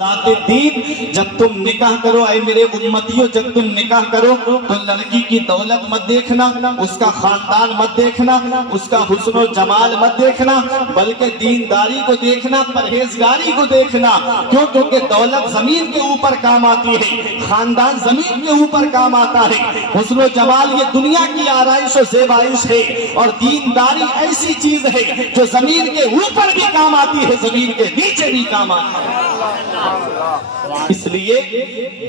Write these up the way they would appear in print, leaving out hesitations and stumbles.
ذات دین جب تم نکاح کرو اے میرے امتیوں جب تم نکاح کرو تو لڑکی کی دولت مت دیکھنا، اس کا خاندان مت دیکھنا، اس کا حسن و جمال مت دیکھنا، بلکہ دینداری کو دیکھنا، پرہیزگاری کو دیکھنا۔ کیونکہ دولت زمین کے اوپر کام آتی ہے، خاندان زمین کے اوپر کام آتا ہے، حسن و جمال یہ دنیا کی آرائش و زیبائش ہے، اور دینداری ایسی چیز ہے جو زمین کے اوپر بھی کام آتی ہے، زمین کے نیچے بھی کام آتی ہے۔ اس لیے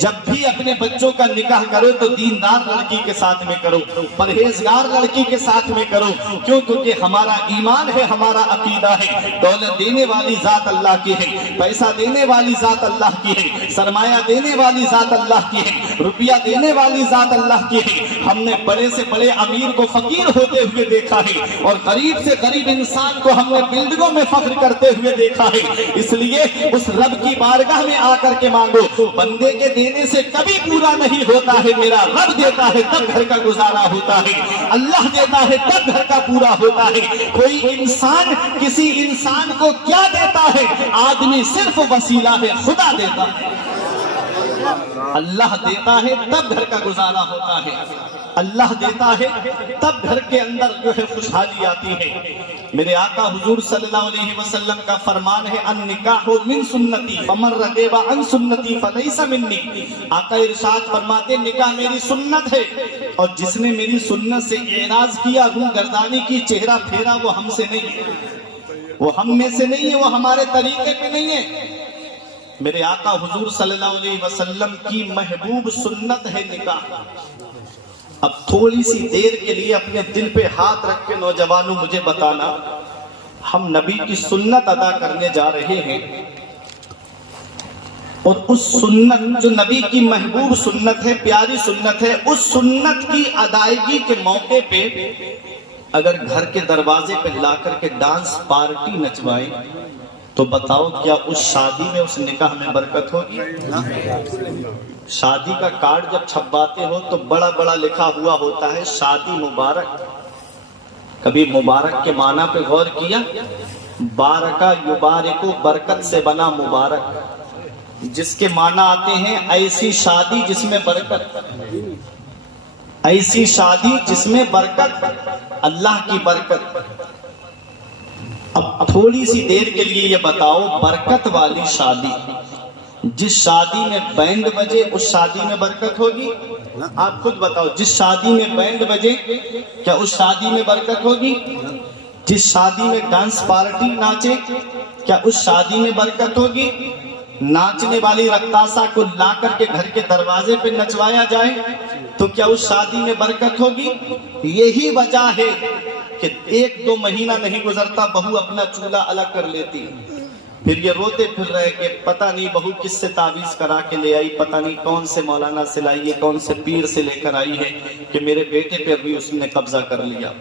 جب بھی اپنے بچوں کا نکاح کرو تو دیندار لڑکی کے ساتھ میں کرو، پرہیزگار لڑکی کے ساتھ میں کرو، کیونکہ ہمارا ایمان ہے، ہمارا عقیدہ ہے، دولت دینے والی ذات اللہ کی ہے، پیسہ دینے والی ذات اللہ کی ہے، سرمایہ دینے والی ذات اللہ کی ہے، روپیہ دینے والی ذات اللہ کی ہے۔ ہم نے بڑے سے بڑے امیر کو فقیر ہوتے ہوئے دیکھا ہے، اور غریب سے غریب انسان کو ہم نے بلڈنگوں میں فخر کرتے ہوئے دیکھا ہے۔ اس لیے اس رب کی بارگاہ میں آ کر کے مانگو، بندے کے دینے سے کبھی پورا نہیں ہوتا ہے، میرا رب دیتا ہے تب گھر کا گزارا ہوتا ہے، اللہ دیتا ہے تب گھر کا پورا ہوتا ہے۔ کوئی انسان کسی انسان کو کیا دیتا ہے؟ آدمی صرف وسیلہ ہے، خدا دیتا ہے، اللہ دیتا ہے تب گھر کا گزارا ہوتا ہے، اللہ دیتا ہے تب گھر کے اندر جو ہے خوشحالی آتی ہے۔ میرے آقا حضور صلی اللہ علیہ وسلم کا فرمان ہے النکاح من سنتی فمن رغب عن سنتی فلیس منی۔ آقا ارشاد فرماتے نکاح میری سنت ہے، اور جس نے میری سنت سے اعراض کیا، روح گردانی کی، چہرہ پھیرا، وہ ہم سے نہیں ہے، وہ ہم میں سے نہیں ہے، وہ ہمارے طریقے پہ نہیں ہے۔ میرے آقا حضور صلی اللہ علیہ وسلم کی محبوب سنت ہے نکاح۔ اب تھوڑی سی دیر کے لیے اپنے دل پہ ہاتھ رکھ کے نوجوانوں مجھے بتانا، ہم نبی کی سنت ادا کرنے جا رہے ہیں، اور اس سنت جو نبی کی محبوب سنت ہے، پیاری سنت ہے، اس سنت کی ادائیگی کے موقع پہ اگر گھر کے دروازے پہ لا کر کے ڈانس پارٹی نچوائیں تو بتاؤ کیا اس شادی میں، اس نکاح میں برکت ہوگی؟ شادی کا کارڈ جب چھپواتے ہو تو بڑا بڑا لکھا ہوا ہوتا ہے شادی مبارک۔ کبھی مبارک کے معنی پہ غور کیا؟ بارکہ یبارکو، برکت سے بنا مبارک، جس کے معنی آتے ہیں ایسی شادی جس میں برکت، ایسی شادی جس میں برکت، اللہ کی برکت۔ اب تھوڑی سی دیر کے لیے یہ بتاؤ، برکت والی شادی، جس شادی میں بینڈ بجے اس شادی میں برکت ہوگی؟ آپ خود بتاؤ، جس شادی میں بینڈ بجے کیا اس شادی میں برکت ہوگی؟ جس شادی میں ڈانس پارٹی ناچے کیا اس شادی میں برکت ہوگی؟ ناچنے والی رقاصہ کو لا کر کے گھر کے دروازے پہ نچوایا جائے تو کیا اس شادی میں برکت ہوگی؟ یہی وجہ ہے کہ 1-2 مہینہ نہیں گزرتا بہو اپنا چولہا الگ کر لیتی، پھر یہ روتے پھر رہے کہ پتہ نہیں بہو کس سے تعویذ کرا کے لے آئی، پتہ نہیں کون سے مولانا سے لائی ہے، کون سے پیر سے لے کر آئی ہے کہ میرے بیٹے پہ بھی اس نے قبضہ کر لیا۔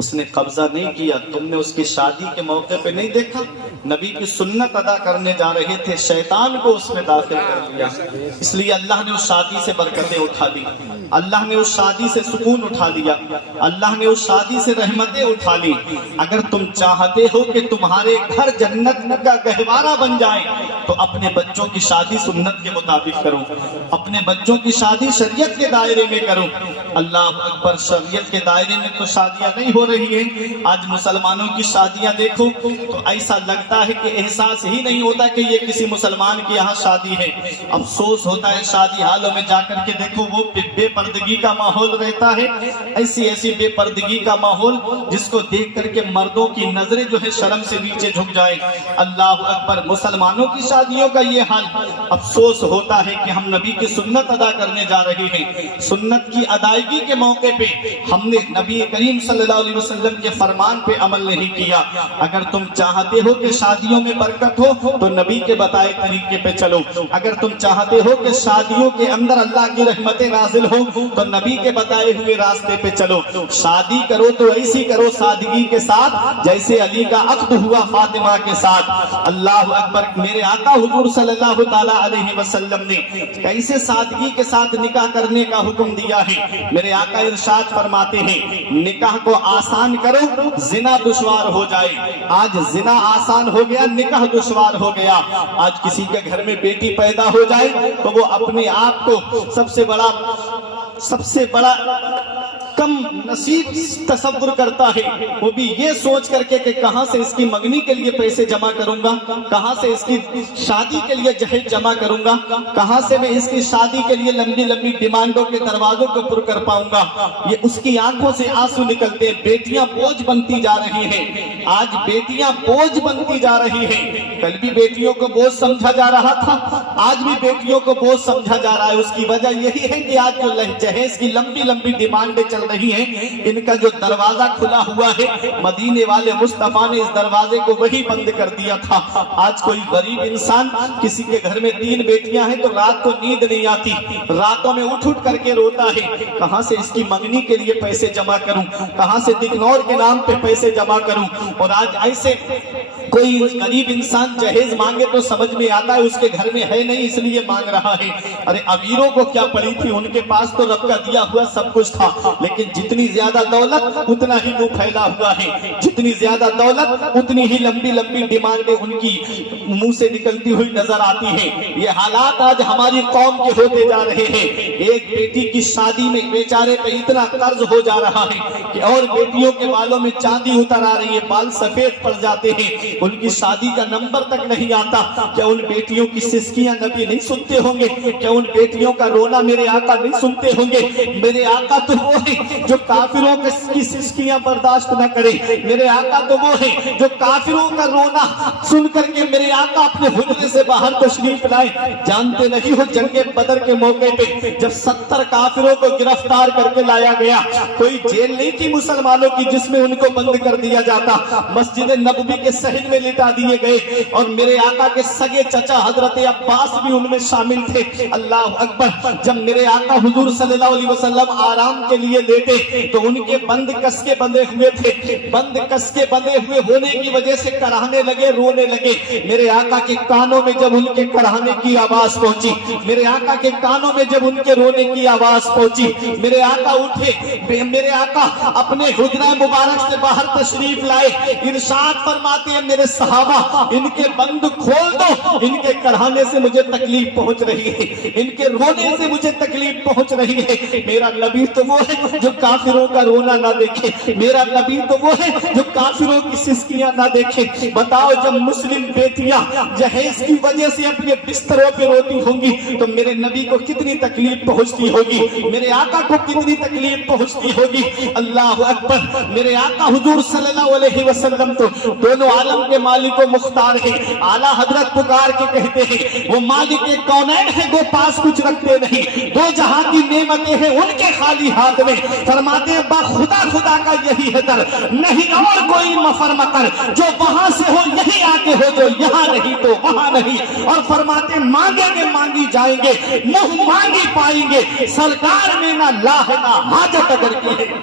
اس نے قبضہ نہیں کیا، تم نے اس کی شادی کے موقع پہ نہیں دیکھا، نبی کی سنت ادا کرنے جا رہے تھے، شیطان کو اس میں داخل کر دیا۔ اس لیے اللہ نے اس شادی سے برکتیں اٹھا لی، اللہ نے اس شادی سے سکون اٹھا لیا، اللہ نے اس شادی سے رحمتیں اٹھا لی۔ اگر تم چاہتے ہو کہ تمہارے گھر جنت کا گہوارہ بن جائے تو اپنے بچوں کی شادی سنت کے مطابق کرو، اپنے بچوں کی شادی شریعت کے دائرے میں کرو۔ اللہ اکبر، شریعت کے دائرے میں تو شادیاں نہیں ہو رہی ہیں۔ آج مسلمانوں کی شادیاں دیکھو تو ایسا لگتا ہے کہ احساس ہی نہیں ہوتا کہ یہ کسی مسلمان کے یہاں شادی ہے۔ افسوس ہوتا ہے شادی حالوں میں جا کر کے دیکھو، وہ بے پردگی کا ماحول رہتا ہے، ایسی بے پردگی کا ماحول جس کو دیکھ کر کے مردوں کی نظریں جو ہے شرم سے نیچے جھک جائے۔ اللہ اکبر، مسلمانوں کی شادیوں کا یہ حال۔ افسوس ہوتا ہے کہ ہم نبی کی سنت ادا کرنے جا رہے ہیں، سنت کی ادائیگی کے موقع پہ ہم نے نبی کریم صلی اللہ علیہ وسلم کے فرمان پہ عمل نہیں کیا۔ اگر تم چاہتے ہو کہ شادیوں میں برکت ہو تو نبی کے بتائے طریقے پہ چلو، اگر تم چاہتے ہو کہ شادیوں کے اندر اللہ کی رحمتیں نازل ہو تو نبی کے بتائے ہوئے راستے پہ چلو۔ شادی کرو تو ایسی کرو سادگی کے ساتھ جیسے علی کا عقد ہوا فاطمہ کے ساتھ۔ اللہ اکبر، میرے آقا حضور صلی اللہ تعالیٰ علیہ وسلم نے کیسے سادگی کے ساتھ نکاح کرنے کا حکم دیا ہے۔ میرے آقا ارشاد فرماتے ہیں نکاح کو آسان کرو زنا دشوار ہو جائے۔ آج زنا آسان ہو گیا، نکاح دشوار ہو گیا۔ آج کسی کے گھر میں بیٹی پیدا ہو جائے تو وہ اپنے آپ کو سب سے بڑا کم نصیب تصور کرتا ہے، وہ بھی یہ سوچ کر کے کہ کہاں سے اس کی منگنی کے لیے پیسے جمع کروں گا، کہاں سے اس کی شادی کے لیے جہیز جمع کروں گا، کہاں سے میں اس کی شادی کے لیے لمبی لمبی ڈیمانڈوں کے دروازوں کو پر کر پاؤں گا۔ یہ اس کی آنکھوں سے آنسو نکلتے ہیں۔ بیٹیاں بوجھ بنتی جا رہی ہیں، آج بیٹیاں بوجھ بنتی جا رہی ہیں۔ کل بھی بیٹیوں کو بوجھ سمجھا جا رہا تھا، آج بھی بیٹیوں کو بوجھ سمجھا جا رہا ہے۔ اس کی وجہ یہی ہے کہ آج جو جہیز کی لمبی لمبی ڈیمانڈیں چل رہی ہیں، ان کا جو دروازہ کھلا ہوا ہے، مدینے والے مصطفیٰ نے اس دروازے کو وہی بند کر دیا تھا۔ آج کوئی غریب انسان کسی کے گھر میں 3 بیٹیاں ہیں تو رات کو نیند نہیں آتی، راتوں میں اٹھ کر کے روتا ہے، کہاں سے اس کی منگنی کے لیے پیسے جمع کروں، کہاں سے دکنور کے نام پہ پیسے جمع کروں۔ اور آج ایسے کوئی غریب انسان جہیز مانگے تو سمجھ میں آتا ہے اس کے گھر میں ہے نہیں اس لیے مانگ رہا ہے۔ ارے امیروں کو کیا پڑی تھی، ان کے پاس تو رب کا دیا ہوا سب کچھ تھا، لیکن جتنی زیادہ دولت اتنا ہی منہ پھیلا ہوا ہے، جتنی زیادہ دولت اتنی ہی لمبی لمبی ڈیمانڈیں ان کی منہ سے نکلتی ہوئی نظر آتی ہیں۔ یہ حالات آج ہماری قوم کے ہوتے جا رہے ہیں۔ ایک بیٹی کی شادی میں بیچارے پہ اتنا قرض ہو جا رہا ہے کہ اور بیٹیوں کے بالوں میں چاندی اتر آ رہی ہے، بال سفید پڑ جاتے ہیں، ان کی شادی کا نمبر تک نہیں آتا۔ کیا ان بیٹیوں کی سسکیاں نبی نہیں سنتے ہوں گے؟ کیا ان بیٹیوں کا رونا میرے آقا نہیں سنتے ہوں گے؟ میرے آقا تو وہ ہے جو کافروں کی سسکیاں برداشت نہ کرے، میرے آقا تو وہ ہے جو کافروں کا رونا سن کر کے میرے آقا اپنے حجرے سے باہر تشریف لائے۔ جانتے نہیں ہو جنگ بدر کے موقع پہ جب 70 کافروں کو گرفتار کر کے لایا گیا، کوئی جیل نہیں تھی مسلمانوں کی جس میں ان کو بند کر دیا جاتا، مسجد نبوی کے صحن میں لٹا دیے گئے، اور میرے آقا کے سگے چچا حضرت عباس بھی ان میں شامل تھے۔ اللہ اکبر! جب میرے آقا حضور صلی اللہ علیہ وسلم آرام کے لیے لیٹے تو ان کے بند کس کے بندے ہوئے تھے، بند کس کے بندے ہوئے ہونے کی وجہ سے کراہنے لگے، رونے لگے۔ میرے آقا کے کانوں میں جب ان کے کراہنے کی آواز پہنچی، میرے آقا کے کانوں میں جب ان کے رونے کی آواز پہنچی، میرے آقا اٹھے، میرے آقا اپنے حجرہ مبارک سے باہر تشریف لائے، ارشاد فرماتے ہیں میرے صحابہ ان کے بند کھول دو، ان کے کراہنے سے مجھے تکلیف پہنچ رہی ہے، ان کے رونے سے مجھے تکلیف پہنچ رہی ہے۔ میرا نبی تو وہ ہے جو کافروں کا رونا نہ دیکھے، میرا نبی تو وہ ہے جو کافروں کی سسکیاں نہ دیکھے۔ بتاؤ جب مسلم بیٹیاں جہیز کی وجہ سے اپنے بستروں پہ روتی ہوں گی تو میرے نبی کو کتنی تکلیف پہنچتی ہوگی، میرے آقا کو کتنی تکلیف پہنچتی ہوگی۔ اللہ اکبر! میرے آقا حضور صلی اللہ علیہ وسلم تو دونوں عالم کے مالک و مختار ہیں۔ اعلیٰ حضرت پکار کے کہتے ہیں وہ مالک کونین ہے، وہ پاس کچھ رکھتے نہیں، دو جہاں کی نعمتیں ہیں ان کے خالی ہاتھ میں۔ فرماتے ہیں با خدا خدا کا یہی ہے در، نہیں اور کوئی مفر مکر، جو وہاں سے ہو یہی آگے ہو، جو یہاں نہیں تو وہاں نہیں۔ اور فرماتے ہیں مانگیں گے مانگی جائیں گے، منہ مانگی پائیں گے، سرکار میں نہ لاہ نہ حاجت اگر کی ہے۔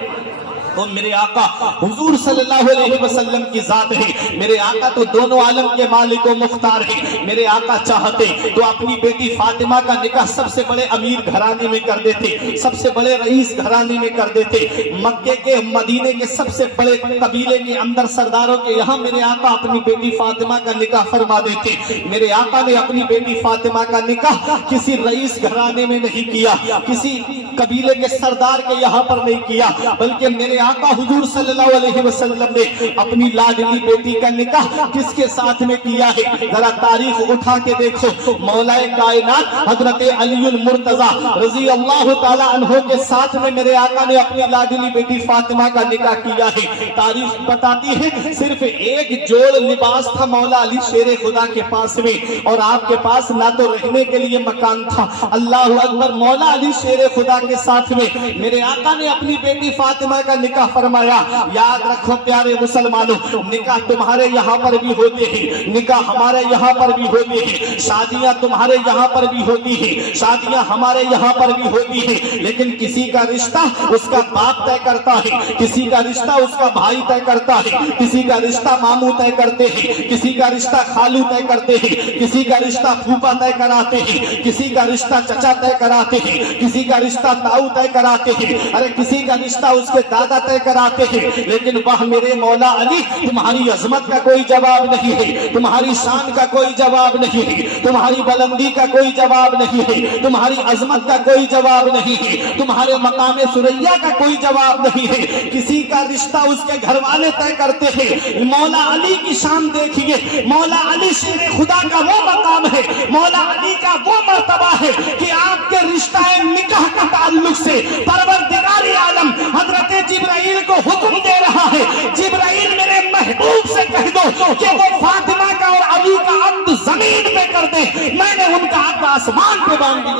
وہ میرے آقا حضور صلی اللہ علیہ وسلم کی ذات ہے۔ میرے آقا تو دونوں عالم کے مالک و مختار ہیں۔ میرے آقا چاہتے تو اپنی بیٹی فاطمہ کا نکاح سب سے بڑے امیر گھرانے میں کر دیتے، سب سے بڑے رئیس گھرانے میں کر دیتے، مکے کے مدینے کے سب سے بڑے قبیلے کے اندر سرداروں کے یہاں میرے آقا اپنی بیٹی فاطمہ کا نکاح فرما دیتے۔ میرے آقا نے اپنی بیٹی فاطمہ کا نکاح کسی رئیس گھرانے میں نہیں کیا، کسی قبیلے کے سردار کے یہاں پر نہیں کیا، بلکہ میرے آقا حضور صلی اللہ علیہ وسلم نے اپنی لاڈلی بیٹی کا نکاح کس کے ساتھ میں کیا ہے؟ ذرا تاریخ اٹھا کے دیکھو۔ مولا کائنات حضرت علی المرتضیٰ رضی اللہ تعالی عنہ کے ساتھ میں میرے آقا نے اپنی لاڈلی بیٹی فاطمہ کا نکاح کیا ہے۔ تاریخ بتاتی ہے صرف ایک جوڑ لباس تھا مولا علی شیر خدا کے پاس میں، اور آپ کے پاس نہ تو رہنے کے لیے مکان تھا۔ اللہ اکبر! مولا علی شیر خدا کے ساتھ میں میرے آقا نے اپنی بیٹی فاطمہ کا نکاح فرمایا۔ یاد رکھو پیارے مسلمانوں، نکاح تمہارے یہاں پر بھی ہوتے ہیں، نکاح ہمارے یہاں پر بھی ہوتے ہیں، شادیاں تمہارے یہاں پر بھی ہوتی ہیں، شادیاں ہمارے یہاں پر بھی ہوتی ہیں، لیکن کسی کا رشتہ اس کا باپ طے کرتا ہے، کسی کا رشتہ اس کا بھائی طے کرتا ہے، کسی کا رشتہ ماموں طے کرتے ہیں، کسی کا رشتہ خالو طے کرتے ہیں، کسی کا رشتہ پھوپا طے کراتے ہیں، کسی کا رشتہ چچا طے کراتے ہیں، کسی کا رشتہ تاؤ طے کراتے ہیں، ارے کسی کا رشتہ اس کے دادا طے کراتے ہیں، لیکن وہ میرے مولا علی تمہاری عظمت کا کوئی جواب نہیں ہے، تمہاری شان کا کوئی جواب نہیں ہے، تمہاری بلندی کا کوئی جواب نہیں ہے، تمہاری عظمت کا کوئی جواب نہیں ہے، تمہارے مقام ثریا کا کوئی جواب نہیں ہے۔ کسی کا رشتہ اس کے گھر والے طے کرتے ہیں۔ مولا علی کی شان دیکھیے، مولا علی شیر خدا کا وہ مقام ہے، مولا علی کا وہ مرتبہ ہے کہ آپ کے رشتہ نکاح کا تعلق سے پروردگار عالم حضرت جبرائیل کو حکم دے رہا ہے، جبرائیل میرے محبوب سے کہہ دو کہ وہ فاطمہ کا اور علی کا عقد زمین پہ کر دے، میں نے ان کا عقد آسمان پہ باندھ دیا۔